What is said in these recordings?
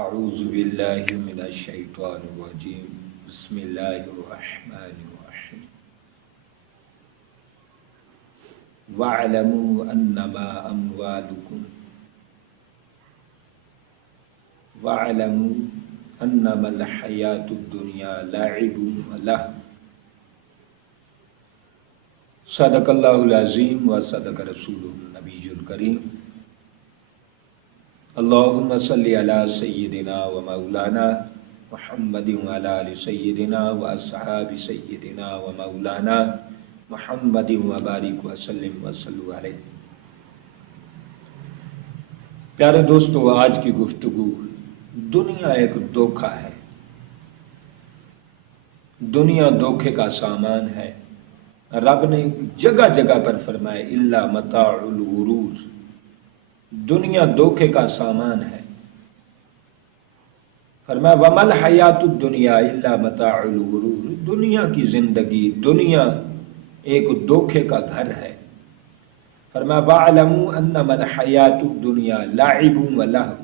اعوذ باللہ من الشیطان الرجیم بسم اللہ الرحمن الرحیم وَاعْلَمُوا أَنَّمَا أَمْوَالُكُمْ وَاعْلَمُوا أَنَّمَا الْحَيَاةُ الدُّنْيَا لَعِبٌ وَلَهْوٌ صدق اللہ العظیم و صدق رسول النبی الکریم اللہم صلی علی سیدنا و مولانا محمد وعلی آل سیدنا و اصحاب سیدنا و مولانا محمد وبارک وسلم وصلو علیہ۔ پیارے دوستو، آج کی گفتگو دنیا ایک دھوکہ ہے، دنیا دھوکے کا سامان ہے۔ رب نے جگہ جگہ پر فرمائے الا متاع الغرور، دنیا دھوکے کا سامان ہے۔ فرمایا وَمَا الْحَيَاةُ الدُّنْيَا إِلَّا مَتَاعُ الْغُرُورِ، دنیا کی زندگی، دنیا ایک دھوکے کا گھر ہے۔ فرمایا وَاعْلَمُوا أَنَّمَا الْحَيَاةُ الدُّنْيَا لَعِبٌ وَلَهْوٌ،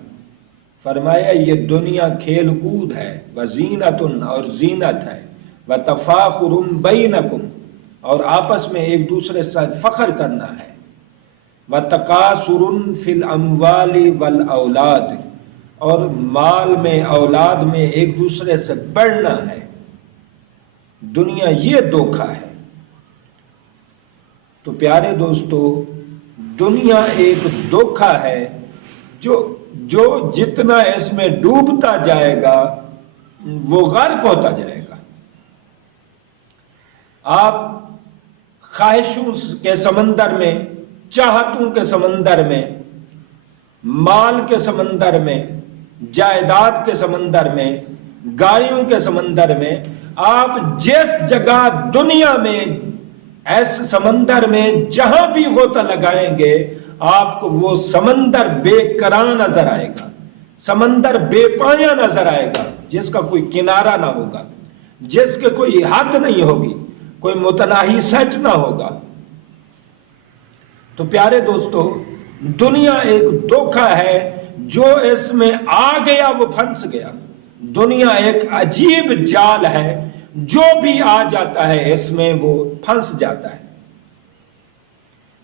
فرمایا یہ دنیا کھیل کود ہے، وَزِينَةٌ اور زینت ہے، وَتَفَاخُرٌ بَيْنَكُمْ اور آپس میں ایک دوسرے سے فخر کرنا ہے، وَتَقَاصُرٌ فِي الْأَمْوَالِ وَالْأَوْلَادِ اور مال میں اولاد میں ایک دوسرے سے بڑھنا ہے۔ دنیا یہ دھوکہ ہے۔ تو پیارے دوستو، دنیا ایک دھوکہ ہے جو جتنا اس میں ڈوبتا جائے گا وہ غرق ہوتا جائے گا۔ آپ خواہشوں کے سمندر میں، چاہتوں کے سمندر میں، مال کے سمندر میں، جائیداد کے سمندر میں، گاڑیوں کے سمندر میں، آپ جس جگہ دنیا میں ایس سمندر میں جہاں بھی غوطہ لگائیں گے آپ کو وہ سمندر بے کران نظر آئے گا، سمندر بے پایہ نظر آئے گا، جس کا کوئی کنارہ نہ ہوگا، جس کے کوئی حد نہیں ہوگی، کوئی متناہی سیٹ نہ ہوگا۔ تو پیارے دوستو، دنیا ایک دھوکہ ہے، جو اس میں آ گیا وہ پھنس گیا۔ دنیا ایک عجیب جال ہے، جو بھی آ جاتا ہے اس میں وہ پھنس جاتا ہے۔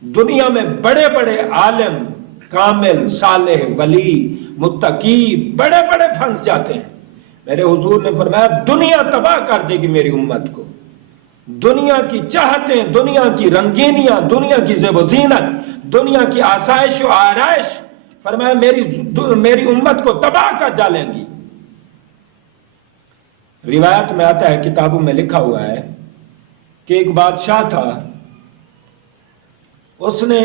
دنیا میں بڑے بڑے عالم، کامل، صالح، ولی، متقی بڑے بڑے پھنس جاتے ہیں۔ میرے حضور نے فرمایا دنیا تباہ کر دے گی میری امت کو۔ دنیا کی چاہتیں، دنیا کی رنگینیاں، دنیا کی زیب و زینت، دنیا کی آسائش و آرائش، فرمایا میری امت کو تباہ کر ڈالیں گی۔ روایت میں آتا ہے، کتابوں میں لکھا ہوا ہے کہ ایک بادشاہ تھا، اس نے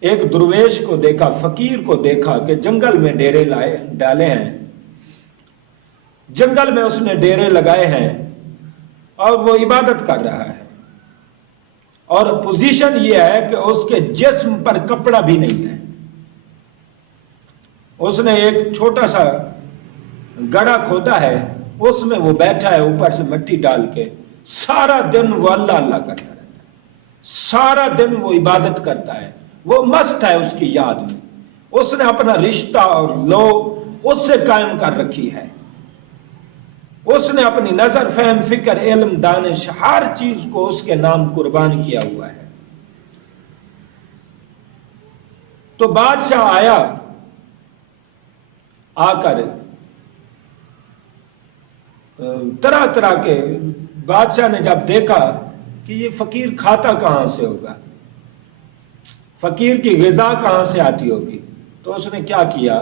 ایک درویش کو دیکھا، فقیر کو دیکھا کہ جنگل میں ڈیرے ڈالے ہیں، جنگل میں اس نے ڈیرے لگائے ہیں اور وہ عبادت کر رہا ہے، اور پوزیشن یہ ہے کہ اس کے جسم پر کپڑا بھی نہیں ہے۔ اس نے ایک چھوٹا سا گڑھا کھودا ہے، اس میں وہ بیٹھا ہے، اوپر سے مٹی ڈال کے، سارا دن وہ اللہ اللہ کرتا رہتا ہے، سارا دن وہ عبادت کرتا ہے، وہ مست ہے اس کی یاد میں۔ اس نے اپنا رشتہ اور لو اس سے قائم کر رکھی ہے، اس نے اپنی نظر، فہم، فکر، علم، دانش، ہر چیز کو اس کے نام قربان کیا ہوا ہے۔ تو بادشاہ آیا، آ کر طرح طرح کے، بادشاہ نے جب دیکھا کہ یہ فقیر کھاتا کہاں سے ہوگا، فقیر کی غذا کہاں سے آتی ہوگی، تو اس نے کیا کیا،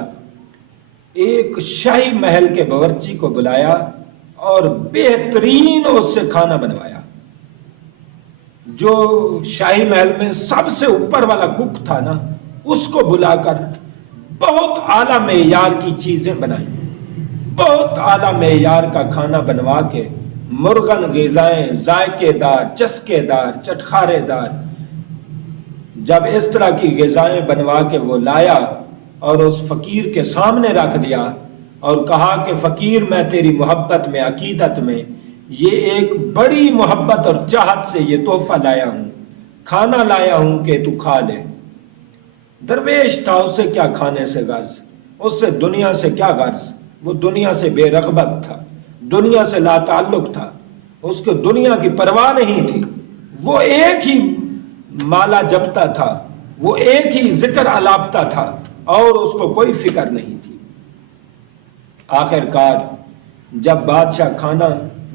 ایک شاہی محل کے باورچی کو بلایا اور بہترین اس سے کھانا بنوایا۔ جو شاہی محل میں سب سے اوپر والا کک تھا نا، اس کو بلا کر بہت اعلیٰ معیار کی چیزیں بنائیں، بہت اعلیٰ معیار کا کھانا بنوا کے، مرغن غذائیں، ذائقے دار، چسکے دار، چٹخارے دار، جب اس طرح کی غذائیں بنوا کے وہ لایا اور اس فقیر کے سامنے رکھ دیا اور کہا کہ فقیر، میں تیری محبت میں، عقیدت میں یہ ایک بڑی محبت اور چاہت سے یہ تحفہ لایا ہوں، کھانا لایا ہوں کہ تو کھا لے۔ درویش تھا، اس سے کیا کھانے سے غرض، اس سے دنیا سے کیا غرض، وہ دنیا سے بے رغبت تھا، دنیا سے لا تعلق تھا، اس کو دنیا کی پرواہ نہیں تھی، وہ ایک ہی مالا جپتا تھا، وہ ایک ہی ذکر الاپتا تھا اور اس کو کوئی فکر نہیں تھی۔ آخر کار جب بادشاہ کھانا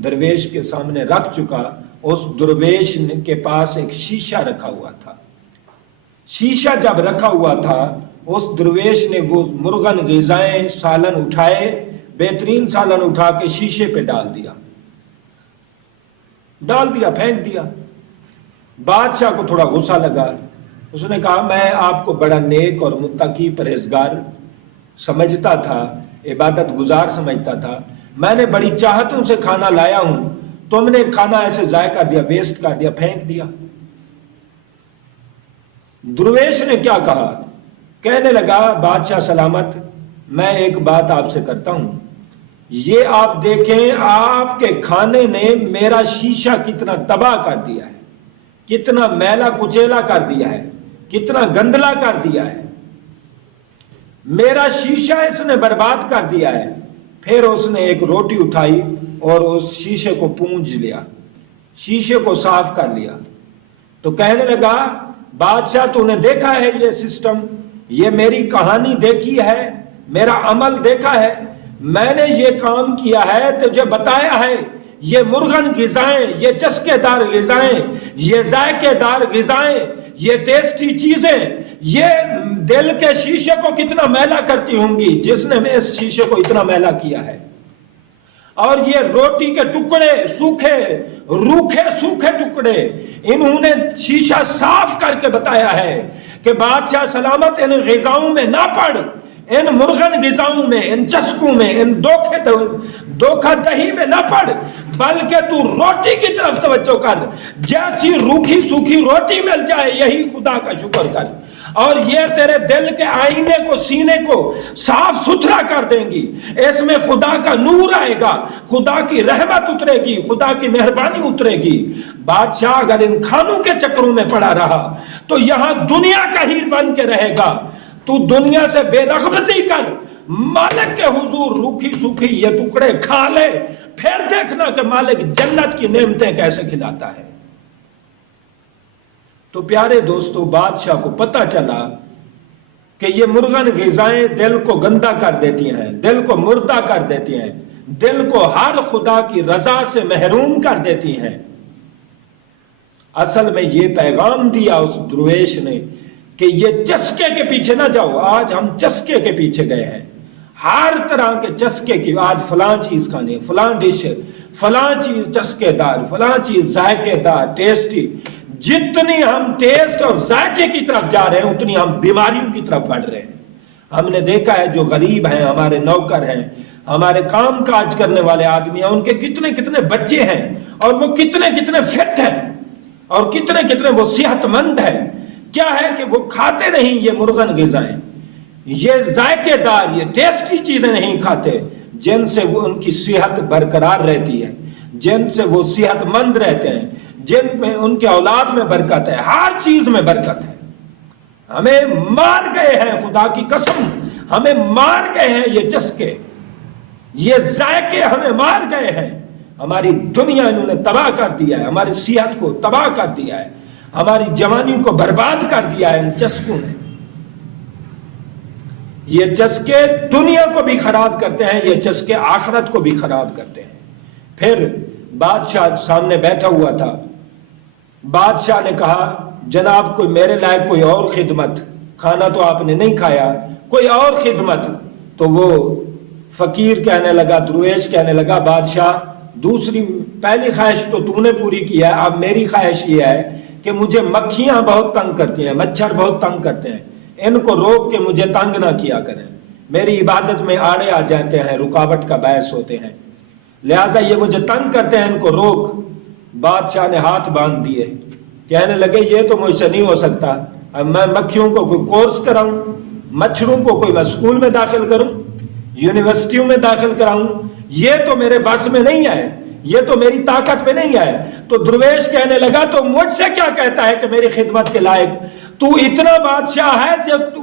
درویش کے سامنے رکھ چکا، اس درویش کے پاس ایک شیشہ رکھا ہوا تھا۔ شیشہ جب رکھا ہوا تھا، اس درویش نے وہ مرغن غذائیں سالن اٹھائے، بہترین سالن اٹھا کے شیشے پہ ڈال دیا، پھینک دیا۔ بادشاہ کو تھوڑا غصہ لگا، اس نے کہا میں آپ کو بڑا نیک اور متقی پرہیزگار سمجھتا تھا، عبادت گزار سمجھتا تھا، میں نے بڑی چاہتوں سے کھانا لایا ہوں، تم نے کھانا ایسے ضائع کر دیا، ویسٹ کر دیا، پھینک دیا۔ درویش نے کیا کہا؟ کہنے لگا بادشاہ سلامت، میں ایک بات آپ سے کرتا ہوں، یہ آپ دیکھیں آپ کے کھانے نے میرا شیشہ کتنا تباہ کر دیا ہے، کتنا میلا کچیلا کر دیا ہے، کتنا گندلا کر دیا ہے، میرا شیشہ اس نے برباد کر دیا ہے۔ پھر اس نے ایک روٹی اٹھائی اور اس شیشے کو پونجھ لیا، شیشے کو صاف کر لیا، تو کہنے لگا بادشاہ تو نے دیکھا ہے یہ سسٹم، یہ میری کہانی دیکھی ہے، میرا عمل دیکھا ہے، میں نے یہ کام کیا ہے، تجھے بتایا ہے، یہ مرغن غذائیں، یہ چسکے دار غذائیں، یہ ذائقے دار غذائیں، یہ ٹیسٹی چیزیں، یہ دل کے شیشے کو کتنا میلا کرتی ہوں گی، جس نے اس شیشے کو اتنا میلا کیا ہے۔ اور یہ روٹی کے ٹکڑے، سوکھے روکھے سوکھے ٹکڑے، انہوں نے شیشہ صاف کر کے بتایا ہے کہ بادشاہ سلامت ان غذاؤں میں نہ پڑ، ان مرغن غذاؤں میں، ان چسکوں میں، ان دھوکہ دہی میں نہ پڑ، بلکہ تو روٹی کی طرف توجہ کر، جیسی روکھی سوکھی روٹی مل جائے یہی خدا کا شکر کر، اور یہ تیرے دل کے آئینے کو، سینے کو صاف ستھرا کر دیں گی، اس میں خدا کا نور آئے گا، خدا کی رحمت اترے گی، خدا کی مہربانی اترے گی۔ بادشاہ اگر ان کھانوں کے چکروں میں پڑا رہا تو یہاں دنیا کا ہی بن کے رہے گا، تو دنیا سے بے رغبتی کر، مالک کے حضور روکھی سوکھی یہ ٹکڑے کھا لے، پھر دیکھنا کہ مالک جنت کی نعمتیں کیسے کھلاتا ہے۔ تو پیارے دوستو، بادشاہ کو پتہ چلا کہ یہ مرغن غذائیں دل کو گندا کر دیتی ہیں، دل کو مردہ کر دیتی ہیں، دل کو ہر خدا کی رضا سے محروم کر دیتی ہیں۔ اصل میں یہ پیغام دیا اس درویش نے کہ یہ چسکے کے پیچھے نہ جاؤ۔ آج ہم چسکے کے پیچھے گئے ہیں، ہر طرح کے چسکے کی، آج فلاں چیز کھانی، فلاں ڈش، فلاں چیز چسکے دار، فلاں چیز ذائقے دار، ٹیسٹی۔ جتنی ہم ٹیسٹ اور ذائقے کی طرف جا رہے ہیں اتنی ہم بیماریوں کی طرف بڑھ رہے ہیں۔ ہم نے دیکھا ہے جو غریب ہیں، ہمارے نوکر ہیں، ہمارے کام کاج کرنے والے آدمی ہیں، ان کے کتنے کتنے بچے ہیں اور وہ کتنے کتنے فٹ ہیں اور کتنے کتنے وہ صحت مند ہیں۔ کیا ہے کہ وہ کھاتے نہیں یہ مرغن غذائیں، یہ ذائقے دار، یہ ٹیسٹی چیزیں نہیں کھاتے جن سے وہ ان کی صحت برقرار رہتی ہے، جن سے وہ صحت مند رہتے ہیں، جن میں ان کے اولاد میں برکت ہے، ہر چیز میں برکت ہے۔ ہمیں مار گئے ہیں، خدا کی قسم ہمیں مار گئے ہیں یہ چسکے، یہ ذائقے ہمیں مار گئے ہیں۔ ہماری دنیا انہوں نے تباہ کر دیا ہے، ہماری صحت کو تباہ کر دیا ہے، ہماری جوانی کو برباد کر دیا ہے ان چسکوں نے۔ یہ چسکے دنیا کو بھی خراب کرتے ہیں، یہ چسکے آخرت کو بھی خراب کرتے ہیں۔ پھر بادشاہ سامنے بیٹھا ہوا تھا، بادشاہ نے کہا جناب کوئی میرے لائق کوئی اور خدمت، کھانا تو آپ نے نہیں کھایا، کوئی اور خدمت۔ تو وہ فقیر کہنے لگا، درویش کہنے لگا بادشاہ پہلی خواہش تو نے پوری کی ہے، اب میری خواہش یہ ہے کہ مجھے مکھیاں بہت تنگ کرتی ہیں، مچھر بہت تنگ کرتے ہیں، ان کو روک کے مجھے تنگ نہ کیا کریں، میری عبادت میں آڑے آ جاتے ہیں، رکاوٹ کا باعث ہوتے ہیں، لہٰذا یہ مجھے تنگ کرتے ہیں، ان کو روک۔ بادشاہ نے ہاتھ باندھ دیے، کہنے لگے یہ تو مجھ سے نہیں ہو سکتا، اب میں مکھیوں کو کوئی کورس کراؤں، مچھروں کو کوئی میں اسکول میں داخل کروں، یونیورسٹیوں میں داخل کراؤں، یہ تو میرے بس میں نہیں ہے، یہ تو میری طاقت میں نہیں ہے۔ تو درویش کہنے لگا تو مجھ سے کیا کہتا ہے کہ میری خدمت کے لائق؟ تو اتنا بادشاہ ہے جب تو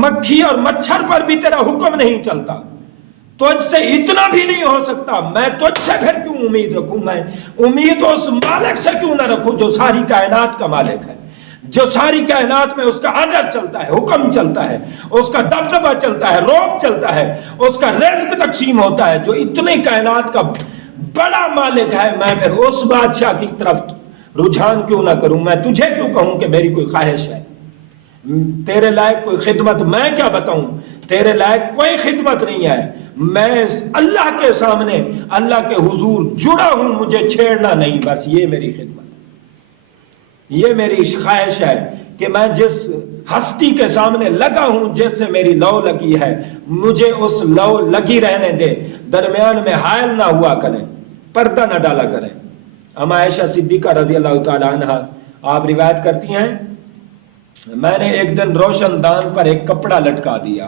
مکھی اور مچھر پر بھی تیرا حکم نہیں چلتا، تجھ سے اتنا بھی نہیں ہو سکتا، میں تجھ سے پھر کیوں امید رکھوں؟ میں امید اس مالک سے کیوں نہ رکھوں جو ساری کائنات کا مالک ہے، جو ساری کائنات میں اس کا آرڈر چلتا ہے، حکم چلتا ہے، اس کا دبدبہ چلتا ہے، روب چلتا ہے، اس کا رزق تقسیم ہوتا ہے، جو اتنی کائنات کا بڑا مالک ہے۔ میں پھر اس بادشاہ کی طرف رجحان کیوں نہ کروں؟ میں تجھے کیوں کہوں کہ میری کوئی خواہش ہے؟ تیرے لائق کوئی خدمت میں کیا بتاؤں؟ تیرے لائق کوئی خدمت نہیں ہے۔ میں اللہ کے سامنے، اللہ کے حضور جڑا ہوں، مجھے چھیڑنا نہیں، بس یہ میری خدمت، یہ میری خواہش ہے کہ میں جس ہستی کے سامنے لگا ہوں، جس سے میری لو لگی ہے، مجھے اس لو لگی رہنے دے، درمیان میں حائل نہ ہوا کریں، پردہ نہ ڈالا کریں۔ اما عائشہ صدیقہ رضی اللہ تعالی عنہ آپ روایت کرتی ہیں، میں نے ایک دن روشن دان پر ایک کپڑا لٹکا دیا۔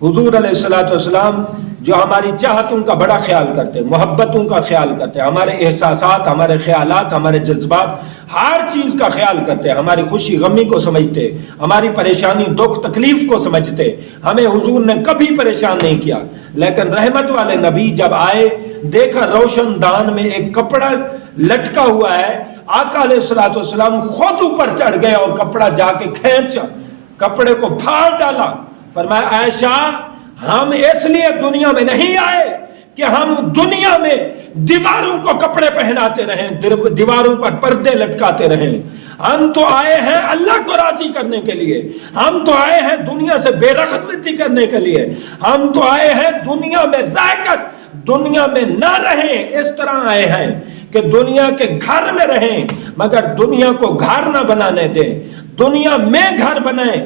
حضور علیہ السلام جو ہماری چاہتوں کا بڑا خیال کرتے، محبتوں کا خیال کرتے، ہمارے احساسات، ہمارے خیالات، ہمارے جذبات، ہر چیز کا خیال کرتے، ہماری خوشی غمی کو سمجھتے، ہماری پریشانی دکھ تکلیف کو سمجھتے، ہمیں حضور نے کبھی پریشان نہیں کیا۔ لیکن رحمت والے نبی جب آئے، دیکھا روشن دان میں ایک کپڑا لٹکا ہوا ہے، آقا علیہ السلام خود اوپر چڑھ گئے اور کپڑا جا کے کھینچا، کپڑے کو پھاڑ ڈالا۔ فرمایا عائشہ، ہم اس لیے دنیا میں نہیں آئے کہ ہم دنیا میں دیواروں کو کپڑے پہناتے رہیں، دیواروں پر پردے لٹکاتے رہیں۔ ہم تو آئے ہیں اللہ کو راضی کرنے کے لیے، ہم تو آئے ہیں دنیا سے بے رغبتی کرنے کے لیے، ہم تو آئے ہیں دنیا میں رہ کر دنیا میں نہ رہیں۔ اس طرح آئے ہیں کہ دنیا کے گھر میں رہیں مگر دنیا کو گھر نہ بنانے دیں، دنیا میں گھر بنائیں۔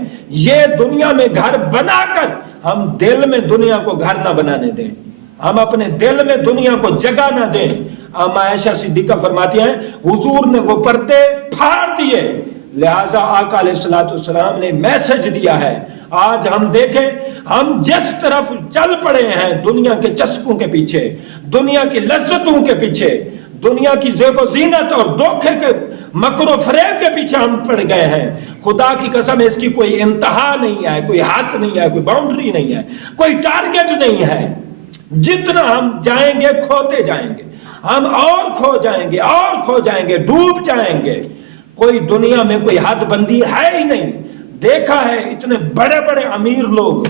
یہ دنیا میں گھر بنا کر ہم دل میں دنیا کو گھر نہ بنانے دیں، ہم اپنے دل میں دنیا کو جگہ نہ دیں۔ اما عائشہ صدیقہ فرماتی ہیں حضور نے وہ پردے پھاڑ دیے، لہٰذا آقا علیہ السلام نے میسج دیا ہے۔ آج ہم دیکھیں، ہم جس طرف چل پڑے ہیں دنیا کے چسکوں کے پیچھے، دنیا کی لذتوں کے پیچھے، دنیا کی زیب و زینت اور دھوکے کے مکر و فریب کے پیچھے ہم پڑ گئے ہیں۔ خدا کی قسم اس کی کوئی انتہا نہیں ہے، کوئی حد نہیں ہے، کوئی باؤنڈری نہیں ہے، کوئی ٹارگٹ نہیں ہے۔ جتنا ہم جائیں گے کھوتے جائیں گے، ہم اور کھو جائیں گے اور کھو جائیں گے، ڈوب جائیں گے۔ کوئی دنیا میں کوئی حد بندی ہے ہی نہیں۔ دیکھا ہے اتنے بڑے بڑے امیر لوگ،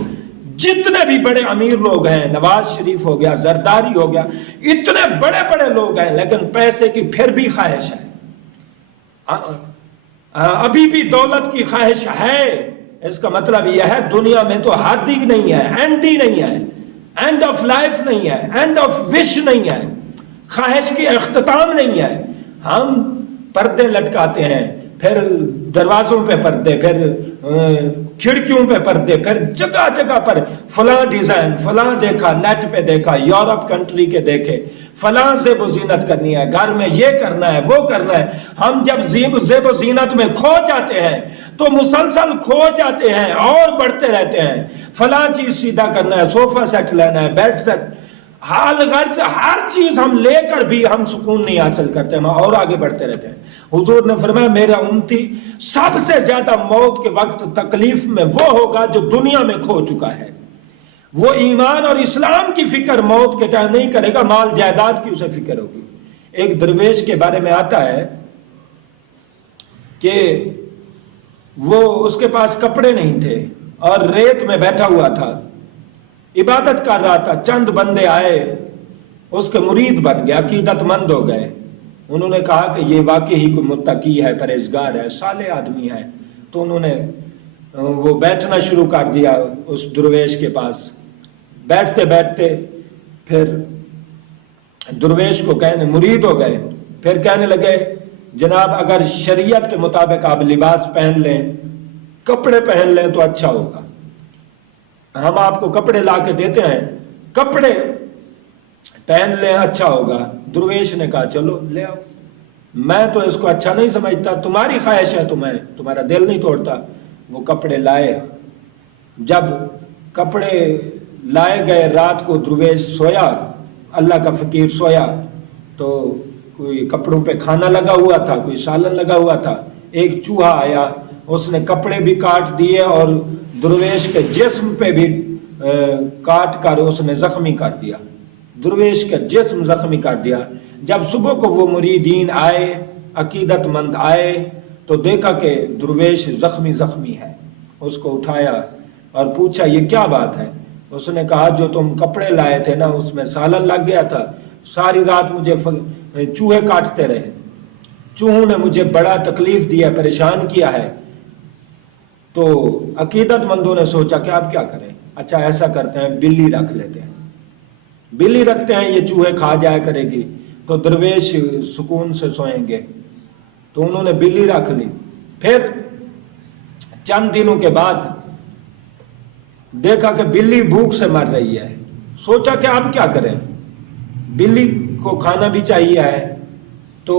جتنے بھی بڑے امیر لوگ ہیں، نواز شریف ہو گیا، زرداری ہو گیا، اتنے بڑے بڑے لوگ ہیں، لیکن پیسے کی پھر بھی خواہش ہے، ابھی بھی دولت کی خواہش ہے۔ اس کا مطلب یہ ہے دنیا میں تو حد ہی نہیں ہے، اینڈ ہی نہیں ہے، اینڈ آف لائف نہیں ہے، اینڈ آف وش نہیں ہے، خواہش کی اختتام نہیں ہے۔ ہم پردے لٹکاتے ہیں، پھر دروازوں پہ پردے، پھر کھڑکیوں پہ پردے، پھر جگہ جگہ پر فلاں ڈیزائن، فلاں دیکھا، نیٹ پہ دیکھا، یورپ کنٹری کے دیکھے، فلاں زیب و زینت کرنی ہے، گھر میں یہ کرنا ہے، وہ کرنا ہے۔ ہم جب زیب و زینت میں کھو جاتے ہیں تو مسلسل کھو جاتے ہیں اور بڑھتے رہتے ہیں۔ فلاں چیز سیدھا کرنا ہے، صوفہ سیٹ لینا ہے، بیڈ سیٹ، حال غرض سے ہر چیز ہم لے کر بھی ہم سکون نہیں حاصل کرتے، ہم اور آگے بڑھتے رہتے ہیں۔ حضور نے فرمایا میرا امتی سب سے زیادہ موت کے وقت تکلیف میں وہ ہوگا جو دنیا میں کھو چکا ہے۔ وہ ایمان اور اسلام کی فکر موت کے ٹائم نہیں کرے گا، مال جائیداد کی اسے فکر ہوگی۔ ایک درویش کے بارے میں آتا ہے کہ وہ اس کے پاس کپڑے نہیں تھے اور ریت میں بیٹھا ہوا تھا، عبادت کر رہا تھا۔ چند بندے آئے، اس کے مرید بن گئے، عقیدت مند ہو گئے۔ انہوں نے کہا کہ یہ واقعی ہی کوئی متقی ہے، پرہیزگار ہے، صالح آدمی ہے۔ تو انہوں نے وہ بیٹھنا شروع کر دیا اس درویش کے پاس۔ بیٹھتے بیٹھتے پھر درویش کو کہنے، مرید ہو گئے، پھر کہنے لگے جناب اگر شریعت کے مطابق آپ لباس پہن لیں، کپڑے پہن لیں تو اچھا ہوگا، ہم آپ کو کپڑے لا کے دیتے ہیں، کپڑے پہن لیں اچھا ہوگا۔ درویش نے کہا چلو لے آؤ، میں تو اس کو اچھا نہیں سمجھتا، تمہاری خواہش ہے تو میں تمہارا دل نہیں توڑتا۔ وہ کپڑے لائے، جب کپڑے لائے گئے رات کو درویش سویا، اللہ کا فقیر سویا، تو کوئی کپڑوں پہ کھانا لگا ہوا تھا، کوئی سالن لگا ہوا تھا۔ ایک چوہا آیا، اس نے کپڑے بھی کاٹ دیے اور درویش کے جسم پہ بھی کاٹ کر اس نے زخمی کر دیا، درویش کا جسم زخمی کر دیا۔ جب صبح کو وہ مریدین آئے، عقیدت مند آئے تو دیکھا کہ درویش زخمی زخمی ہے۔ اس کو اٹھایا اور پوچھا یہ کیا بات ہے؟ اس نے کہا جو تم کپڑے لائے تھے نا اس میں سالن لگ گیا تھا، ساری رات مجھے چوہے کاٹتے رہے، چوہوں نے مجھے بڑا تکلیف دیا، پریشان کیا ہے۔ تو عقیدت مندوں نے سوچا کہ آپ کیا کریں، اچھا ایسا کرتے ہیں بلی رکھ لیتے ہیں، بلی رکھتے ہیں، یہ چوہے کھا جایا کرے گی تو درویش سکون سے سوئیں گے۔ تو انہوں نے بلی رکھ لی۔ پھر چند دنوں کے بعد دیکھا کہ بلی بھوک سے مر رہی ہے، سوچا کہ آپ کیا کریں، بلی کو کھانا بھی چاہیے ہے، تو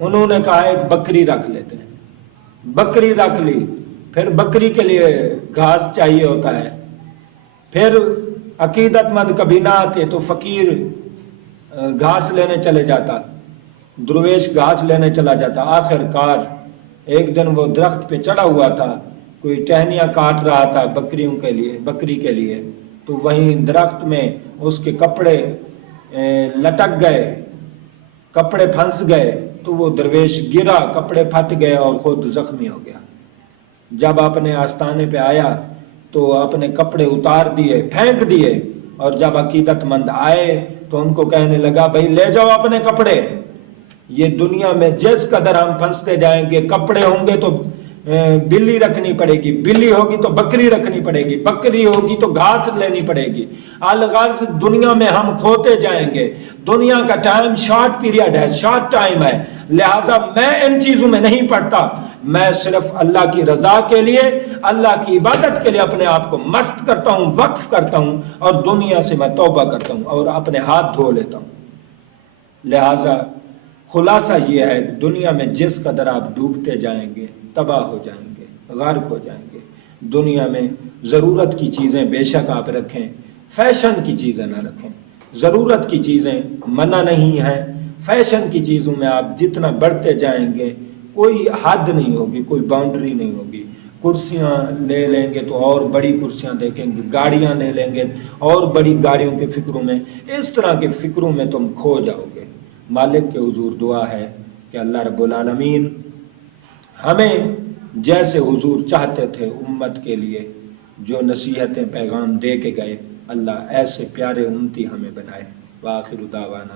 انہوں نے کہا ایک بکری رکھ لیتے ہیں، بکری رکھ لی۔ پھر بکری کے لیے گھاس چاہیے ہوتا ہے، پھر عقیدت مند کبھی نہ آتے تو فقیر گھاس لینے چلے جاتا، درویش گھاس لینے چلا جاتا۔ آخر کار ایک دن وہ درخت پہ چڑھا ہوا تھا، کوئی ٹہنیاں کاٹ رہا تھا بکریوں کے لیے، بکری کے لیے، تو وہیں درخت میں اس کے کپڑے لٹک گئے، کپڑے پھنس گئے، تو وہ درویش گرا، کپڑے پھٹ گئے اور خود زخمی ہو گیا۔ جب اپنے آستانے پہ آیا تو اپنے کپڑے اتار دیے، پھینک دیے، اور جب عقیدت مند آئے تو ان کو کہنے لگا بھائی لے جاؤ اپنے کپڑے، یہ دنیا میں جس قدر ہم پھنستے جائیں گے، کپڑے ہوں گے تو بلی رکھنی پڑے گی، بلی ہوگی تو بکری رکھنی پڑے گی، بکری ہوگی تو گھاس لینی پڑے گی، الغرض دنیا میں ہم کھوتے جائیں گے۔ دنیا کا ٹائم شارٹ پیریڈ ہے، شارٹ ٹائم ہے، لہٰذا میں ان چیزوں میں نہیں پڑتا، میں صرف اللہ کی رضا کے لیے، اللہ کی عبادت کے لیے اپنے آپ کو مست کرتا ہوں، وقف کرتا ہوں، اور دنیا سے میں توبہ کرتا ہوں اور اپنے ہاتھ دھو لیتا ہوں۔ لہٰذا خلاصہ یہ ہے، دنیا میں جس قدر آپ ڈوبتے جائیں گے تباہ ہو جائیں گے، غرق ہو جائیں گے۔ دنیا میں ضرورت کی چیزیں بے شک آپ رکھیں، فیشن کی چیزیں نہ رکھیں۔ ضرورت کی چیزیں منع نہیں ہیں، فیشن کی چیزوں میں آپ جتنا بڑھتے جائیں گے کوئی حد نہیں ہوگی، کوئی باؤنڈری نہیں ہوگی۔ کرسیاں لے لیں گے تو اور بڑی کرسیاں دیکھیں گے، گاڑیاں لے لیں گے اور بڑی گاڑیوں کے فکروں میں، اس طرح کے فکروں میں تم کھو جاؤ گے۔ مالک کے حضور دعا ہے کہ اللہ رب العالمین ہمیں جیسے حضور چاہتے تھے امت کے لیے جو نصیحتیں پیغام دے کے گئے، اللہ ایسے پیارے امتی ہمیں بنائے۔ وآخر دعوانا